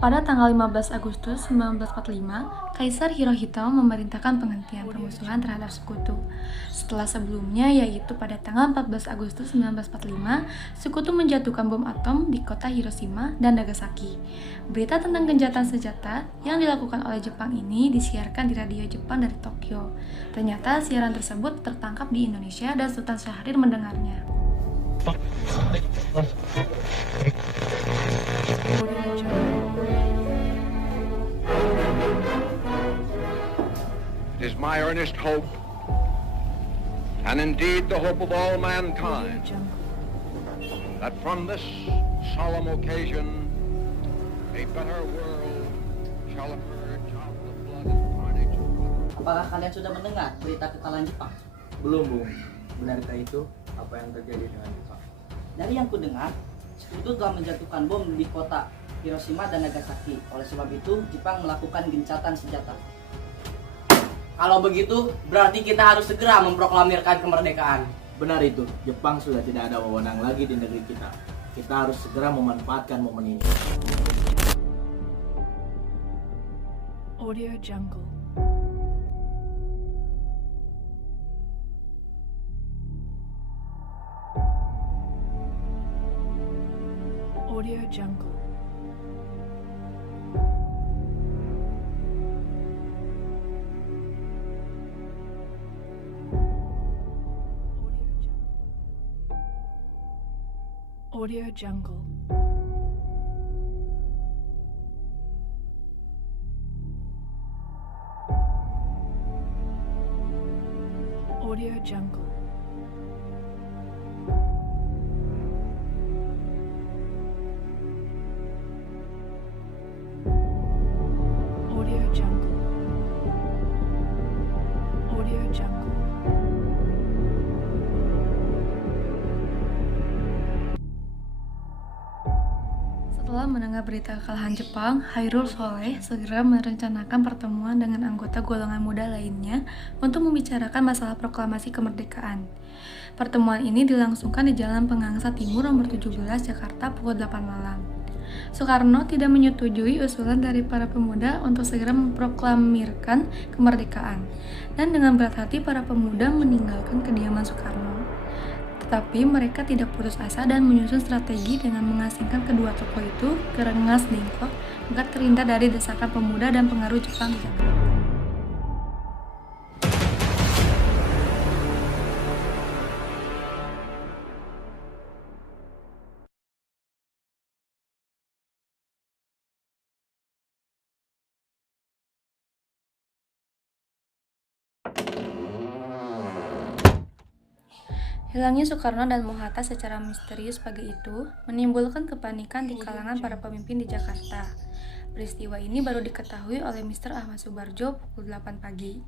Pada tanggal 15 Agustus 1945, Kaisar Hirohito memerintahkan penghentian permusuhan terhadap sekutu. Setelah sebelumnya, yaitu pada tanggal 14 Agustus 1945, sekutu menjatuhkan bom atom di kota Hiroshima dan Nagasaki. Berita tentang gencatan senjata yang dilakukan oleh Jepang ini disiarkan di radio Jepang dari Tokyo. Ternyata siaran tersebut tertangkap di Indonesia dan Sultan Syahrir mendengarnya. It is my earnest hope, and indeed the hope of all mankind, that from this solemn occasion a better world shall emerge out of the blood and carnage of war. Apakah kalian sudah mendengar berita kekalahan Jepang? Belum, Bung. Benarkah itu? Apa yang terjadi dengan Jepang? Dari yang kudengar, sekutu telah menjatuhkan bom di kota Hiroshima dan Nagasaki. Oleh sebab itu, Jepang melakukan gencatan senjata. Kalau begitu, berarti kita harus segera memproklamirkan kemerdekaan. Benar itu. Jepang sudah tidak ada wewenang lagi di negeri kita. Kita harus segera memanfaatkan momen ini. Audio Jungle. Audio Jungle. Audio Jungle. Audio Jungle. Audio Jungle. Audio Jungle. Setelah mendengar berita kekalahan Jepang, Hairul Soleh segera merencanakan pertemuan dengan anggota golongan muda lainnya untuk membicarakan masalah proklamasi kemerdekaan. Pertemuan ini dilangsungkan di Jalan Pengangsa Timur nomor 17 Jakarta pukul 8 malam. Soekarno tidak menyetujui usulan dari para pemuda untuk segera memproklamirkan kemerdekaan, dan dengan berat hati para pemuda meninggalkan kediaman Soekarno. Tetapi mereka tidak putus asa dan menyusun strategi dengan mengasingkan kedua tokoh itu ke Rengas Dengklok agar terhindar dari desakan pemuda dan pengaruh Jepang di Jakarta. Hilangnya Soekarno dan Mohatta secara misterius pagi itu menimbulkan kepanikan di kalangan para pemimpin di Jakarta. Peristiwa ini baru diketahui oleh Mr. Ahmad Subarjo pukul 8 pagi.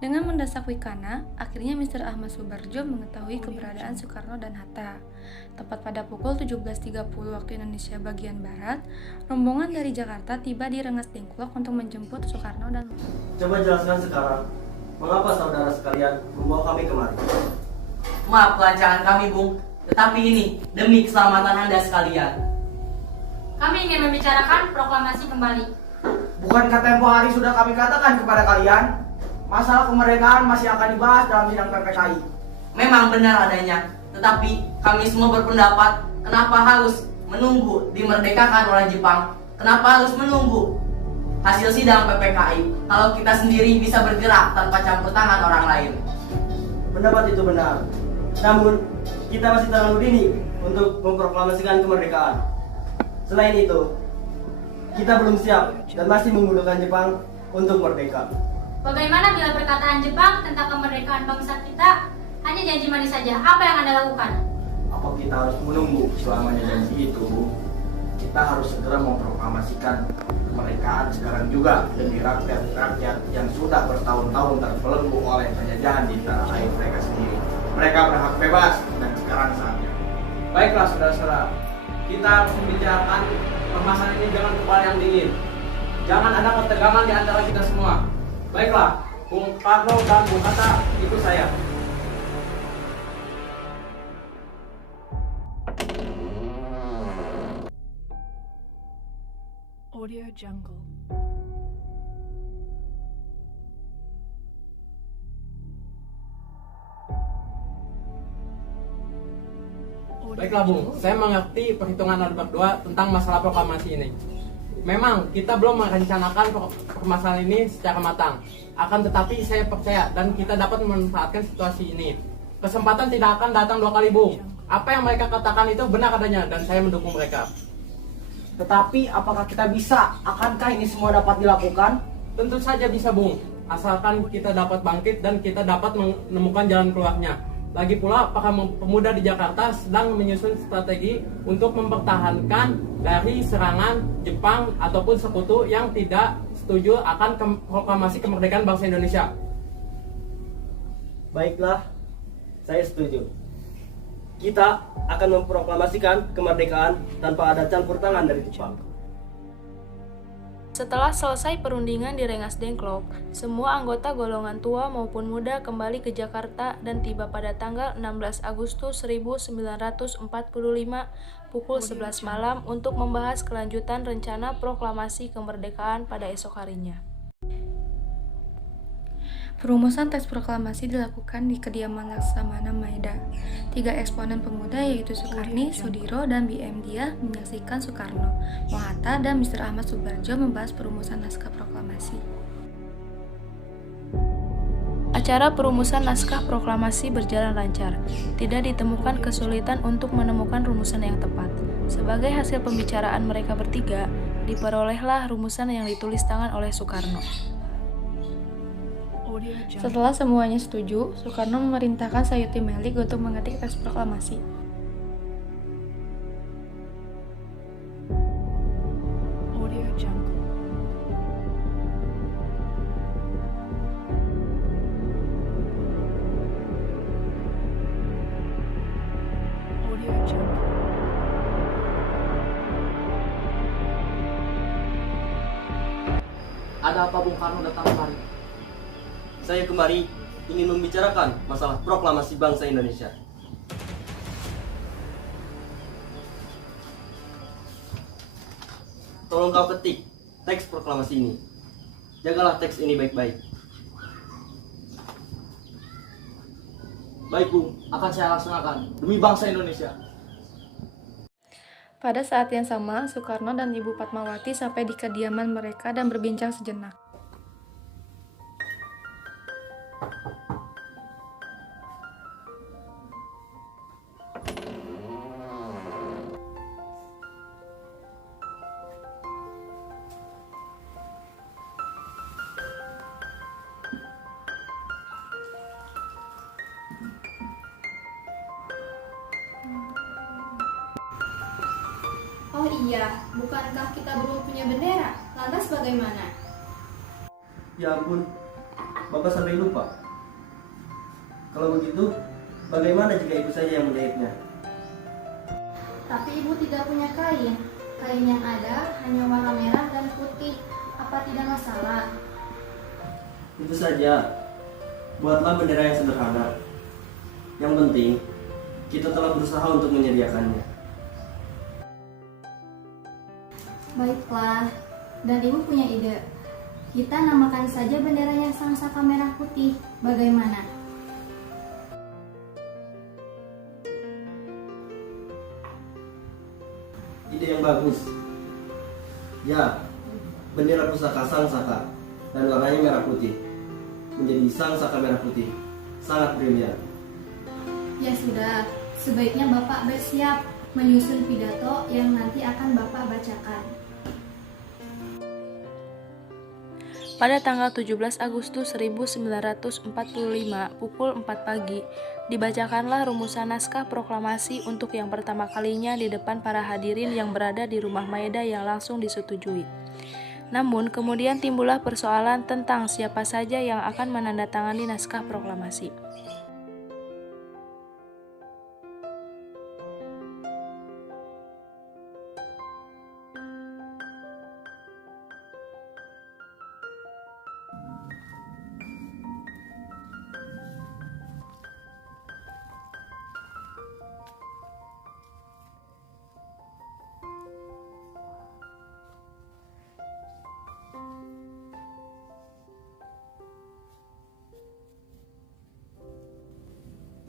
Dengan mendesak Wikana, akhirnya Mr. Ahmad Subarjo mengetahui keberadaan Soekarno dan Hatta. Tepat pada pukul 17.30 waktu Indonesia bagian Barat, rombongan dari Jakarta tiba di Rengas Dengklok untuk menjemput Soekarno dan Mohatta. Coba jelaskan sekarang, mengapa saudara sekalian membawa kami kemari? Maaf kelancangan kami, Bung. Tetapi ini demi keselamatan Anda sekalian. Kami ingin membicarakan proklamasi kembali. Bukankah tempo hari sudah kami katakan kepada kalian, masalah kemerdekaan masih akan dibahas dalam sidang PPKI? Memang benar adanya, tetapi kami semua berpendapat kenapa harus menunggu dimerdekakan oleh Jepang? Kenapa harus menunggu hasil sidang PPKI kalau kita sendiri bisa bergerak tanpa campur tangan orang lain? Pendapat itu benar. Namun, kita masih terlalu dini untuk memproklamasikan kemerdekaan. Selain itu, kita belum siap dan masih membutuhkan Jepang untuk merdeka. Bagaimana bila perkataan Jepang tentang kemerdekaan bangsa kita hanya janji manis saja? Apa yang Anda lakukan? Apa kita harus menunggu selamanya janji itu? Kita harus segera memproklamasikan kemerdekaan sekarang juga demi rakyat-rakyat yang sudah bertahun-tahun terbelenggu oleh penjajahan di tanah air mereka sendiri. Mereka berhak bebas dan sekarang saatnya. Baiklah saudara-saudara, kita harus membicarakan permasalahan ini dengan kepala yang dingin. Jangan ada ketegangan di antara kita semua. Baiklah, Bung Karno dan Bung Hatta, ikut saya. Audio Jungle. Audio Baiklah Bung, Jungle. saya mengerti perhitungan Anda berdua tentang masalah proklamasi ini. Memang kita belum merencanakan permasalahan ini secara matang. Akan tetapi saya percaya dan kita dapat memanfaatkan situasi ini. Kesempatan tidak akan datang 2 kali Bung. Apa yang mereka katakan itu benar adanya dan saya mendukung mereka. Tetapi apakah kita bisa? Akankah ini semua dapat dilakukan? Tentu saja bisa Bung, asalkan kita dapat bangkit dan kita dapat menemukan jalan keluarnya. Lagi pula, para pemuda di Jakarta sedang menyusun strategi untuk mempertahankan dari serangan Jepang ataupun sekutu yang tidak setuju akan proklamasi kemerdekaan bangsa Indonesia. Baiklah, saya setuju. Kita akan memproklamasikan kemerdekaan tanpa ada campur tangan dari Jepang. Setelah selesai perundingan di Rengas Dengklok, semua anggota golongan tua maupun muda kembali ke Jakarta dan tiba pada tanggal 16 Agustus 1945 pukul 11 malam untuk membahas kelanjutan rencana proklamasi kemerdekaan pada esok harinya. Perumusan teks proklamasi dilakukan di kediaman Laksamana Maeda. 3 eksponen pemuda yaitu Soekarni, Sudiro, dan B.M. Dia menyaksikan Soekarno, Mohatta, dan Mr. Ahmad Subarjo membahas perumusan naskah proklamasi. Acara perumusan naskah proklamasi berjalan lancar. Tidak ditemukan kesulitan untuk menemukan rumusan yang tepat. Sebagai hasil pembicaraan mereka bertiga, diperolehlah rumusan yang ditulis tangan oleh Soekarno. Audio Jungle. Setelah semuanya setuju, Soekarno memerintahkan Sayuti Melik untuk mengetik teks proklamasi. Audio Jungle. Audio Jungle. Ada apa Bung Karno datang kemari? Saya kemari ingin membicarakan masalah proklamasi bangsa Indonesia. Tolong kau ketik teks proklamasi ini. Jagalah teks ini baik-baik. Baik Bung, akan saya laksanakan demi bangsa Indonesia. Pada saat yang sama, Soekarno dan Ibu Fatmawati sampai di kediaman mereka dan berbincang sejenak. Oh iya, bukankah kita belum punya bendera? Lantas bagaimana? Ya ampun, Bapak sampai lupa. Kalau begitu, bagaimana jika ibu saja yang menjahitnya? Tapi ibu tidak punya kain. Kain yang ada hanya warna merah dan putih. Apa tidak masalah? Itu saja. Buatlah bendera yang sederhana. Yang penting, kita telah berusaha untuk menyediakannya. Baiklah, dan ibu punya ide. Kita namakan saja benderanya Sang Saka Merah Putih. Bagaimana? Ide yang bagus. Ya, bendera pusaka Sang Saka dan warnanya merah putih. Menjadi Sang Saka Merah Putih. Sangat brilian. Ya sudah, sebaiknya Bapak bersiap menyusun pidato yang nanti akan Bapak bacakan. Pada tanggal 17 Agustus 1945 pukul 4 pagi, dibacakanlah rumusan naskah proklamasi untuk yang pertama kalinya di depan para hadirin yang berada di rumah Maeda yang langsung disetujui. Namun, kemudian timbullah persoalan tentang siapa saja yang akan menandatangani naskah proklamasi.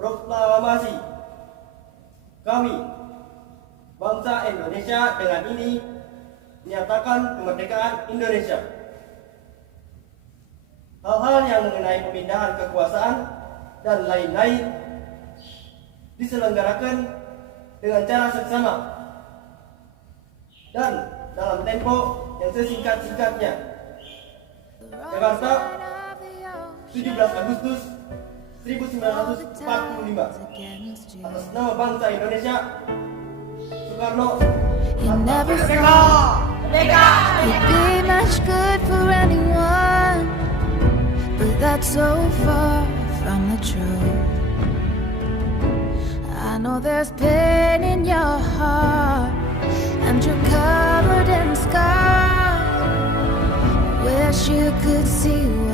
Proklamasi. Kami, bangsa Indonesia dengan ini menyatakan kemerdekaan Indonesia. Hal-hal yang mengenai pemindahan kekuasaan dan lain-lain diselenggarakan dengan cara seksama dan dalam tempo yang sesingkat-singkatnya. Jakarta, 17 Agustus 1945. Atas nama bangsa Indonesia, Soekarno. You never thought you'd be much good for anyone, but that's so far from the truth. I know there's pain in your heart, and you're covered in scars. Wish you could see